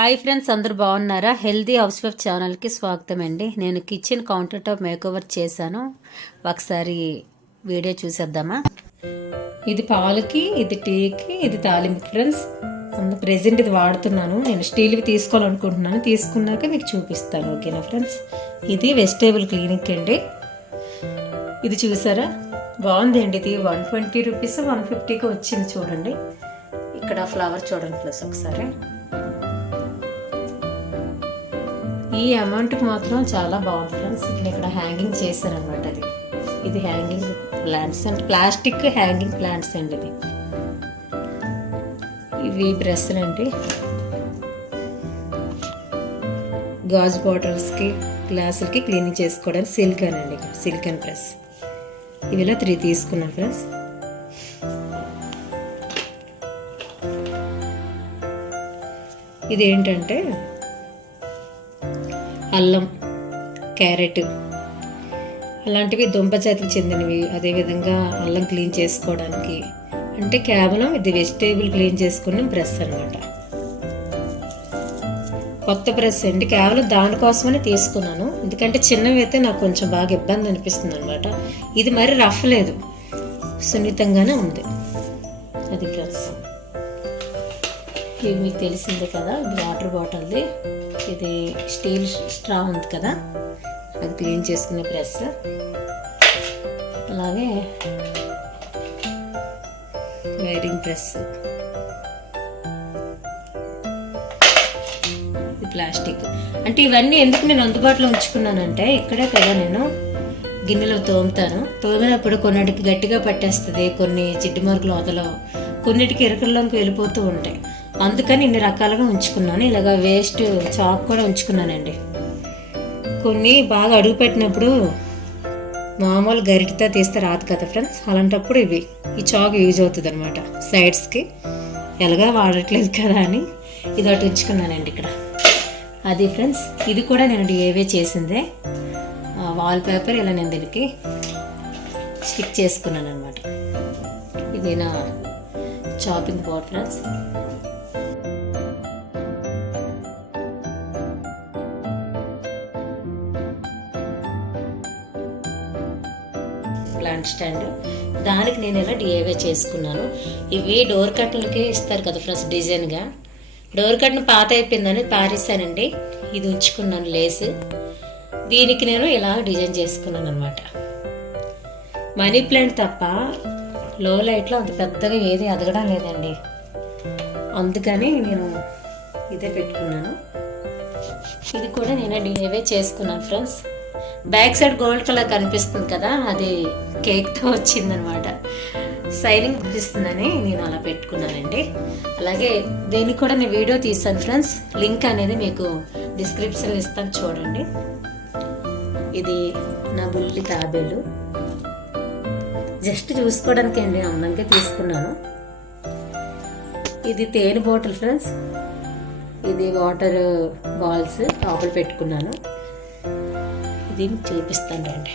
Hi friends, అందరూ బాగున్నారా? Healthy house wife ఛానల్కి స్వాగతం అండి. నేను కిచెన్ కౌంటర్ టాప్ మేకోవర్ చేశాను. ఒకసారి వీడియో చూసేద్దామా? ఇది పాలకి, ఇది టీకి, ఇది తాలింపు ఫ్రెండ్స్. ప్రెజెంట్ ఇది వాడుతున్నాను. నేను స్టీల్వి తీసుకోవాలనుకుంటున్నాను. తీసుకున్నాక మీకు చూపిస్తాను, ఓకేనా ఫ్రెండ్స్? ఇది వెజిటేబుల్ క్లీనిక్ అండి. ఇది చూసారా, బాగుంది అండి. ఇది 120 రూపీస్ 150కి వచ్చింది. చూడండి ఇక్కడ ఫ్లవర్ చూడండి ప్లస్ ఒకసారి. ఈ అమౌంట్కి మాత్రం చాలా బాగుంది ఫ్రెండ్స్. ఇక్కడ హ్యాంగింగ్ చేశారనమాట. ఇది hanging plants and plastic hanging plants అండి. ఇవి బ్రష్లు అండి, గాజు బాటిల్స్కి గ్లాసులకి క్లీనింగ్ చేసుకోవడానికి సిలికాన్ అండి, సిలికాన్ బ్రష్. ఇవిలా 3 తీసుకున్నాను ఫ్రెండ్స్. ఇదేంటంటే అల్లం, క్యారెట్ అలాంటివి దుంప జాతికి చెందినవి. అదేవిధంగా అల్లం క్లీన్ చేసుకోవడానికి అంటే కేవలం ఇది వెజిటేబుల్ క్లీన్ చేసుకునే బ్రష్ అనమాట. కొత్త బ్రష్ అండి, కేవలం దానికోసమనే తీసుకున్నాను. ఎందుకంటే చిన్నవి అయితే నాకు కొంచెం బాగా ఇబ్బంది అనిపిస్తుంది అనమాట. ఇది మరి రఫ్ లేదు, సున్నితంగానే ఉంది. అది బ్రష్. ఇది మీకు తెలిసిందే కదా, ఇది వాటర్ బాటిల్ది. ఇది స్టీల్ స్ట్రా ఉంది కదా, అది క్లీన్ చేసుకునే బ్రష్. అలాగే వైరింగ్ బ్రష్, ఇది ప్లాస్టిక్. అంటే ఇవన్నీ ఎందుకు నేను అందుబాటులో ఉంచుకున్నానంటే, ఇక్కడే కదా నేను గిన్నెలో తోముతాను. తోమినప్పుడు కొన్నిటికి గట్టిగా పట్టేస్తుంది, కొన్ని జిడ్డు మరుగులు వదలో, కొన్నిటికి ఎరుకల్లోకి వెళ్ళిపోతూ ఉంటాయి. అందుకని ఇన్ని రకాలుగా ఉంచుకున్నాను. ఇలాగ వేస్ట్ చాక్ కూడా ఉంచుకున్నానండి. కొన్ని బాగా అడుగు పెట్టినప్పుడు మామూలు గరిటితో తీస్తే రాదు కదా ఫ్రెండ్స్, అలాంటప్పుడు ఈ చాక్ యూజ్ అవుతుంది అనమాట సైడ్స్కి. ఎలాగా వాడట్లేదు కదా అని ఇది ఒకటి ఉంచుకున్నానండి ఇక్కడ. అది ఫ్రెండ్స్, ఇది కూడా నేను డిఐవై చేసిందే. వాల్ పేపర్ ఇలా నేను దీనికి స్టిక్ చేసుకున్నాను అనమాట. ఇది నా chopping board friends. Plant stand, దానికి నేను ఇలా డిఐవై చేసుకున్నాను. ఇవి డోర్ కట్లకి ఇస్తారు కదా ఫ్రెండ్స్ డిజైన్గా. డోర్ కట్ను పాత అయిపోయిందని పారేసానండి. ఇది ఉంచుకున్నాను లేస్. దీనికి నేను ఇలా డిజైన్ చేసుకున్నాను అనమాట. మనీ ప్లాంట్ తప్ప లో లైట్లో అంత పెద్దగా ఏది ఎదగడం లేదండి, అందుకని నేను ఇదే పెట్టుకున్నాను. ఇది కూడా నేను డిఐవై చేసుకున్నాను friends. Back side gold colour కనిపిస్తుంది కదా, అది కేక్తో వచ్చిందనమాట. సైనింగ్ కనిపిస్తుందని నేను అలా పెట్టుకున్నానండి. అలాగే దీనికి కూడా నేను వీడియో తీస్తాను ఫ్రెండ్స్. లింక్ అనేది మీకు డిస్క్రిప్షన్లో ఇస్తాను, చూడండి. ఇది నా బుల్లి తాబేలు, జస్ట్ చూసుకోవడానికి అండి, అందంగా తీసుకున్నాను. ఇది తేనె బాటిల్ ఫ్రెండ్స్. ఇది వాటర్ బాల్స్ లోపల పెట్టుకున్నాను. ఇది చూపిస్తాను రండి.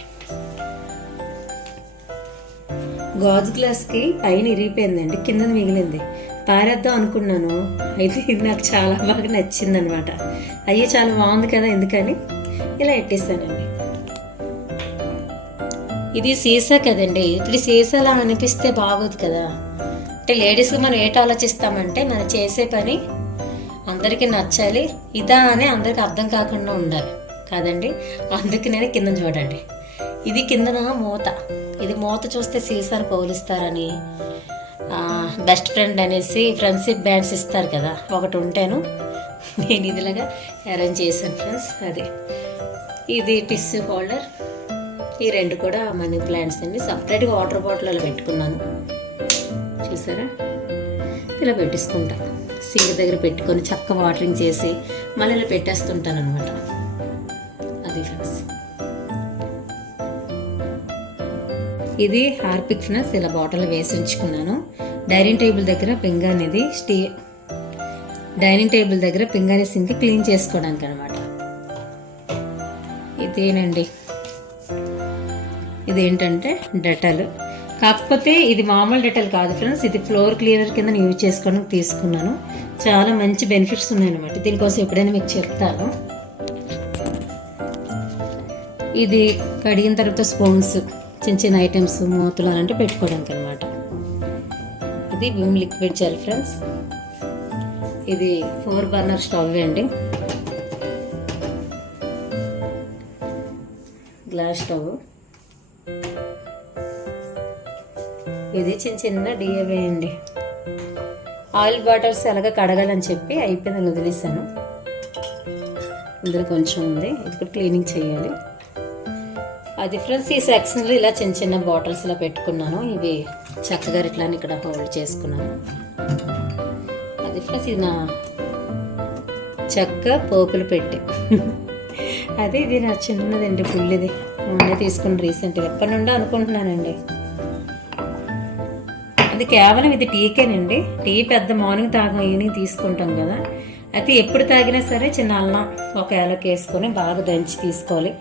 గాజు గ్లాస్కి పైన ఇరిగిపోయిందండి, కింద మిగిలింది. పారేద్దాం అనుకున్నాను, అయితే ఇది నాకు చాలా బాగా నచ్చింది అనమాట. అయ్యో చాలా బాగుంది కదా, ఎందుకని ఇలా ఎట్టేస్తానండి. ఇది సీసా కదండి, ఇప్పుడు సీసాలా అనిపిస్తే బాగోదు కదా. అంటే లేడీస్కి మనం ఏంటి ఆలోచిస్తామంటే, మనం చేసే పని అందరికీ నచ్చాలి, ఇదా అని అందరికి అర్థం కాకుండా ఉండాలి కాదండి. అందుకు నేను కింద చూడండి, ఇది కిందన మూత. ఇది మూత చూస్తే సీసాను పోలిస్తారని బెస్ట్ ఫ్రెండ్ అనేసి ఫ్రెండ్షిప్ బ్యాండ్స్ ఇస్తారు కదా, ఒకటి ఉంటాను నేను ఇదిలాగా అరేంజ్ చేశాను ఫ్రెండ్స్. అది ఇది టిష్యూ హోల్డర్. ఈ 2 కూడా మనీ ప్లాంట్స్ అండి. సపరేట్గా వాటర్ బాటిల్ అలా పెట్టుకున్నాను, చూసారా. ఇలా పెట్టేసుకుంటాను, సింక్ దగ్గర పెట్టుకొని చక్కగా వాటరింగ్ చేసి మళ్ళీ ఇలా పెట్టేస్తుంటాను అనమాట. అది ఫ్రెండ్స్, ఇది హార్పిక్ ఫ్రెండ్స్. ఇలా బాటిల్ వేసి ఉంచుకున్నాను. డైనింగ్ టేబుల్ దగ్గర పింగాణిది డైనింగ్ టేబుల్ దగ్గర పింగాణి సింక్ క్లీన్ చేసుకోవడానికి అనమాట. ఇదేనండి, ఇదేంటంటే డెటాల్. కాకపోతే ఇది మామూలు డెటాల్ కాదు ఫ్రెండ్స్, ఇది ఫ్లోర్ క్లీనర్ కింద నేను యూజ్ చేసుకోవడానికి తీసుకున్నాను. చాలా మంచి బెనిఫిట్స్ ఉన్నాయన్నమాట. దీనికోసం ఎప్పుడైనా మీకు చెప్తాను. ఇది కడిగిన తర్వాత స్పూన్స్, చిన్న చిన్న ఐటమ్స్, మూతలు అలాంటివి పెట్టుకోవడానికి అనమాట. ఇది విమ్ లిక్విడ్ జెల్ ఫ్రెండ్స్. ఇది 4 బర్నర్ స్టవ్ అండి, గ్లాస్ స్టవ్. ఇది చిన్న చిన్న డిఐవై అండి. ఆయిల్ బాటిల్స్ ఎలాగ కడగాలని చెప్పి అయిపోయిందని వదిలేసాను. ఇందులో కొంచెం ఉంది, ఇది కూడా క్లీనింగ్ చేయాలి. అది ఫ్రెండ్స్ ఈ సెక్షన్లో ఇలా చిన్న చిన్న బాటిల్స్లో పెట్టుకున్నాను. ఇవి చక్కగా ఇట్లా ఇక్కడ హోల్డ్ చేసుకున్నాను. అది ఫ్రెండ్స్ ఇది నా చెక్క పోపులు పెట్టి అదే ఇది నా చిన్నదండి, పుల్లిది. మొన్నే తీసుకుని రీసెంట్గా ఎప్పటి నుండో అనుకుంటున్నానండి. అది కేవలం ఇది టీకేనండి. టీ పెద్ద మార్నింగ్ తాగం, ఈవినింగ్ తీసుకుంటాం కదా. అయితే ఎప్పుడు తాగినా సరే చిన్న అల్లం ఒక ఏలకి వేసుకొని బాగా దంచి తీసుకోవాలి.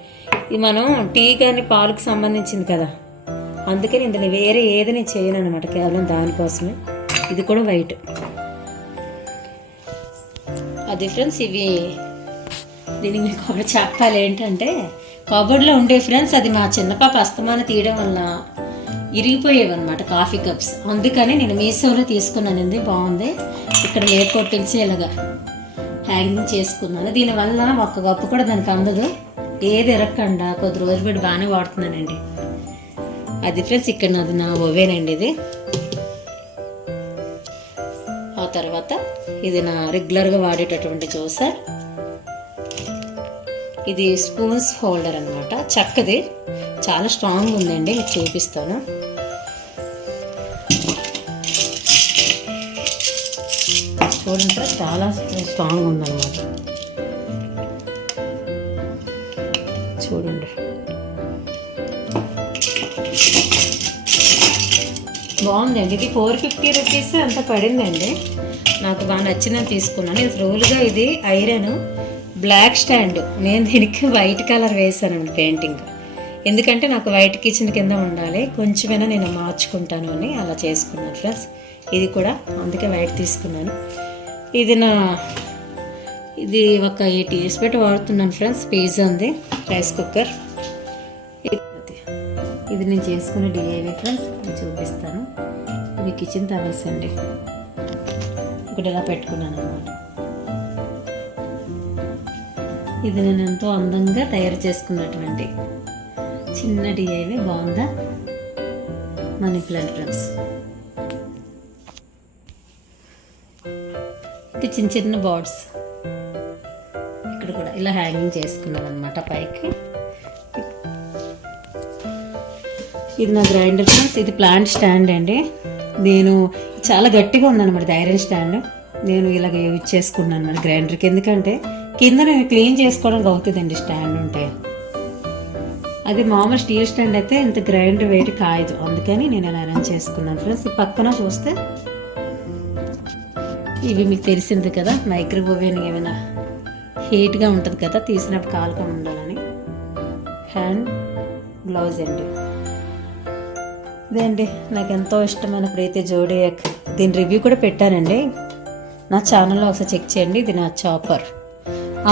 ఇది మనం టీ కానీ పాలకు సంబంధించింది కదా, అందుకని ఇందులో వేరే ఏది నేను చేయను అనమాట, కేవలం దానికోసమే. ఇది కూడా వైట్. అది ఫ్రెండ్స్ ఇవి దీనికి మీకు ఒకటి చెప్పాలి ఏంటంటే, కబోర్డ్లో ఉండే ఫ్రెండ్స్ అది మా చిన్న పాప అస్తమానం తీయడం వల్ల ఇరిగిపోయేవన్నమాట కాఫీ కప్స్. అందుకని నేను మీషోలో తీసుకున్నాను. ఇది బాగుంది. ఇక్కడ లేట్ కొట్టించి ఇలాగా హ్యాంగింగ్ చేసుకున్నాను. దీనివల్ల ఒక్క కప్పు కూడా దానికి అందదు. ఏది ఎరగకుండా కొద్ది రోజులు పెట్టి బాగానే వాడుతున్నానండి. అది ఫ్రెండ్స్ ఇక్కడ నాది నా ఓవెన్ అండి ఇది. ఆ తర్వాత ఇది నా రెగ్యులర్గా వాడేటటువంటి జ్యూసర్. ఇది స్పూన్స్ హోల్డర్ అనమాట, చక్కది, చాలా స్ట్రాంగ్ ఉందండి. మీకు చూపిస్తాను. చూడండి, చాలా స్ట్రాంగ్ ఉందన్నమాట. చూడండి, బాగుందండి. ఇది 450 రూపీస్ అంత పడిందండి. నాకు బాగా నచ్చిందని తీసుకున్నాను. ఇది రోల్గా ఇది ఐరన్ బ్లాక్ స్టాండ్. నేను దీనికి వైట్ కలర్ వేసానండి పెయింటింగ్. ఎందుకంటే నాకు వైట్ కిచెన్ కింద ఉండాలి, కొంచెమైనా నేను మార్చుకుంటాను అని అలా చేసుకున్నాను ఫ్రెండ్స్. ఇది కూడా అందుకే వైట్ తీసుకున్నాను. ఇది ఒక 8 years పెట్టి వాడుతున్నాను ఫ్రెండ్స్. పిజ్జా ఉంది, రైస్ కుక్కర్. ఇది నేను చేసుకునే డిఐవై ఫ్రెండ్స్, నేను చూపిస్తాను. ఇది కిచెన్ టవల్స్ అండి, ఇక్కడ ఇలా పెట్టుకున్నాను అనమాట. ఇది నేను ఎంతో అందంగా తయారు చేసుకున్నటువంటి చిన్న డిఐవై. బాగుందా? Money plant friends. ఇది చిన్న చిన్న బర్డ్స్ ఇక్కడ కూడా ఇలా హ్యాంగింగ్ చేసుకున్నాను అనమాట పైకి. ఇది నా గ్రైండర్ ఫ్రెండ్స్. ఇది ప్లాంట్ స్టాండ్ అండి. నేను చాలా గట్టిగా ఉందన్నమాట ఐరన్ స్టాండ్. నేను ఇలాగ యూజ్ చేసుకున్నాను అనమాట గ్రైండర్కి. ఎందుకంటే కింద నేను క్లీన్ చేసుకోవడానికి అవుతుందండి స్టాండ్ ఉంటే. అది మామూలు స్టీల్ స్టాండ్ అయితే ఇంత గ్రైండర్ వెయిట్ కాయదు, అందుకని నేను ఇలా అరేంజ్ చేసుకున్నాను ఫ్రెండ్స్. ఈ పక్కన చూస్తే ఇవి మీకు తెలిసింది కదా, మైక్రోవేవ్ ఏమైనా హీట్గా ఉంటుంది కదా, తీసినప్పుడు కాలుగా ఉండాలని హ్యాండ్ గ్లౌజ్ అండి. ఇదేంటి నాకు ఎంతో ఇష్టమైన ప్రీతి జోడియాక్. దీని రివ్యూ కూడా పెట్టానండి నా ఛానల్లో, ఒకసారి చెక్ చేయండి. ఇది నా చాపర్.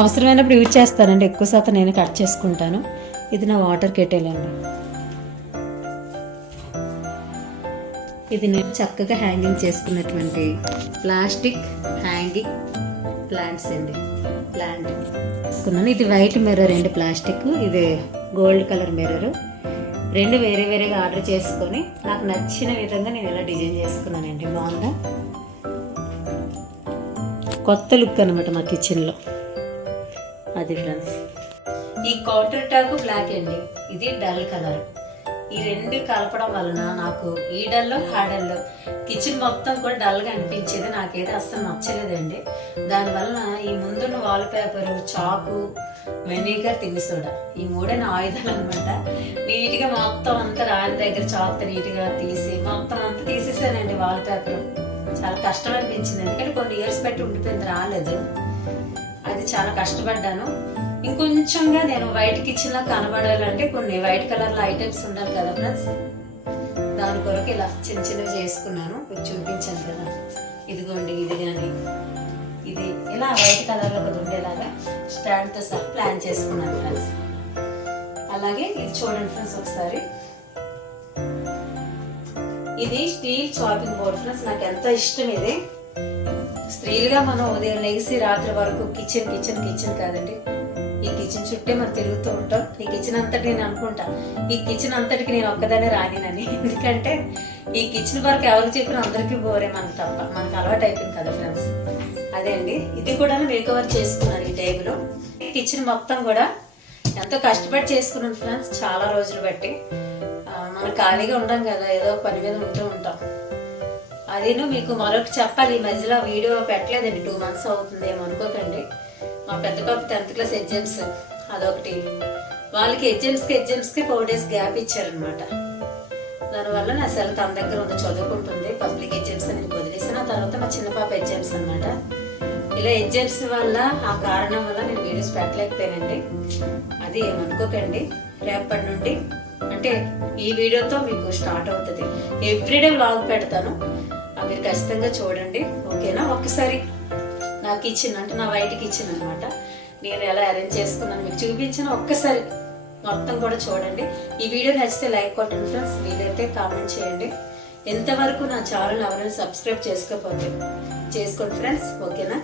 అవసరమైనప్పుడు యూజ్ చేస్తానండి, ఎక్కువ శాతం నేను కట్ చేసుకుంటాను. ఇది నా వాటర్ కెటిల్ అండి. ఇది నేను చక్కగా హ్యాంగింగ్ చేసుకున్నటువంటి ప్లాస్టిక్ హ్యాంగింగ్ ప్లాంట్స్ అండి. ప్లాంట్ తీసుకున్నాను. ఇది వైట్ మిర్రర్ అండి, ప్లాస్టిక్. ఇది గోల్డ్ కలర్ మిర్రర్. రెండు వేరే వేరేగా ఆర్డర్ చేసుకొని నాకు నచ్చిన విధంగా నేను ఇలా డిజైన్ చేసుకున్నానండి. బాగుందా? కొత్త లుక్ అనమాట మా కిచెన్లో. అది ఫ్రెండ్స్. ఈ కౌంటర్ టాప్ బ్లాక్ అండి, ఇది డల్ కలర్. ఈ రెండు కలపడం వలన నాకు ఈ డల్లో ఆ డల్లో కిచెన్ మొత్తం కూడా డల్గా అనిపించేది. నాకైతే అస్సలు నచ్చలేదండి. దానివల్ల ఈ ముందున్న వాల్ పేపర్, చాకు, వెనిగర్, తిని సోడా, ఈ మూడే నా ఆయుధాలు అనమాట. నీట్గా మొత్తం అంతా రాని దగ్గర చాకుతో నీట్గా తీసి మొత్తం అంతా తీసేసానండి వాల్ పేపర్. చాలా కష్టం అనిపించింది, ఎందుకంటే కొన్ని ఇయర్స్ పెట్టి ఉండిపోయింది, రాలేదు. అది చాలా కష్టపడ్డాను. ఇంకొంచెంగా నేను వైట్ కిచెన్లో కనబడాలంటే కొన్ని వైట్ కలర్లో ఐటమ్స్ ఉండాలి కదా ఫ్రెండ్స్, దాని కొరకు ఇలా చిన్న చిన్నవి చేసుకున్నాను. మీకు చూపించాను కదా, ఇదిగోండి ఇది కానీ ఇది ఇలా వైట్ కలర్లో ఒకటి ఉండేలాగా స్టాండ్తో సహా ప్లాన్ చేసుకున్నాను ఫ్రెండ్స్. అలాగే ఇది చూడండి ఫ్రెండ్స్ ఒకసారి, ఇది స్టీల్ చాపింగ్ బోర్డ్ ఫ్రెండ్స్. నాకు ఎంత ఇష్టం ఇది. స్త్రీలుగా మనం ఉదయం లేచి రాత్రి వరకు కిచెన్ కిచెన్ కిచెన్ కాదండి, ఈ కిచెన్ చుట్టే మనం తిరుగుతూ ఉంటాం. ఈ కిచెన్ అంతటి నేను అనుకుంటా ఈ కిచెన్ అంతటికి నేను ఒక్కదానే రానినని. ఎందుకంటే ఈ కిచెన్ వరకు ఎవరికి చెప్పినా అందరికీ బోరే, మనకు తప్ప. మనకు అలవాటు అయిపోయింది కదా ఫ్రెండ్స్. అదే అండి, ఇది కూడా మేకవర్ చేసుకున్నాను ఈ టేబుల్. కిచెన్ మొత్తం కూడా ఎంతో కష్టపడి చేసుకున్నాను ఫ్రెండ్స్, చాలా రోజులు బట్టి. మనం ఖాళీగా ఉంటాం కదా, ఏదో పని మీద ఉంటూ ఉంటాం. అదేను మీకు మరొకటి చెప్పాలి, ఈ మధ్యలో వీడియో పెట్టలేదండి, 2 months అవుతుంది ఏమో అనుకోకండి. మా పెద్ద పాప 10th class ఎగ్జామ్స్, అదొకటి. వాళ్ళకి ఎగ్జామ్స్కి 4 days గ్యాప్ ఇచ్చారనమాట. దానివల్ల నా సెల్ తన దగ్గర ఉంది, చదువుకుంటుంది. పబ్లిక్ ఎగ్జామ్స్ నేను వదిలేసాను. ఆ తర్వాత మా చిన్న పాప ఎగ్జామ్స్ అనమాట. ఇలా ఎగ్జామ్స్ వల్ల, ఆ కారణం వల్ల నేను వీడియోస్ పెట్టలేకపోయానండి. అది ఏమనుకోకండి. రేపటి నుండి అంటే ఈ వీడియోతో మీకు స్టార్ట్ అవుతుంది. ఎవ్రీడే వ్లాగ్ పెడతాను, మీరు ఖచ్చితంగా చూడండి, ఓకేనా? ఒక్కసారి నా కిచెన్ అంటే నా వైట్ కిచెన్ అనమాట, నేను ఎలా అరేంజ్ చేసుకున్నాను మీకు చూపించాను. ఒక్కసారి మొత్తం కూడా చూడండి. ఈ వీడియో నచ్చితే లైక్ కొట్టండి ఫ్రెండ్స్, వీలైతే కామెంట్ చేయండి. ఎంతవరకు నా ఛానల్ ఎవరైనా సబ్స్క్రైబ్ చేసుకోకపోతే చేసుకోండి ఫ్రెండ్స్, ఓకేనా?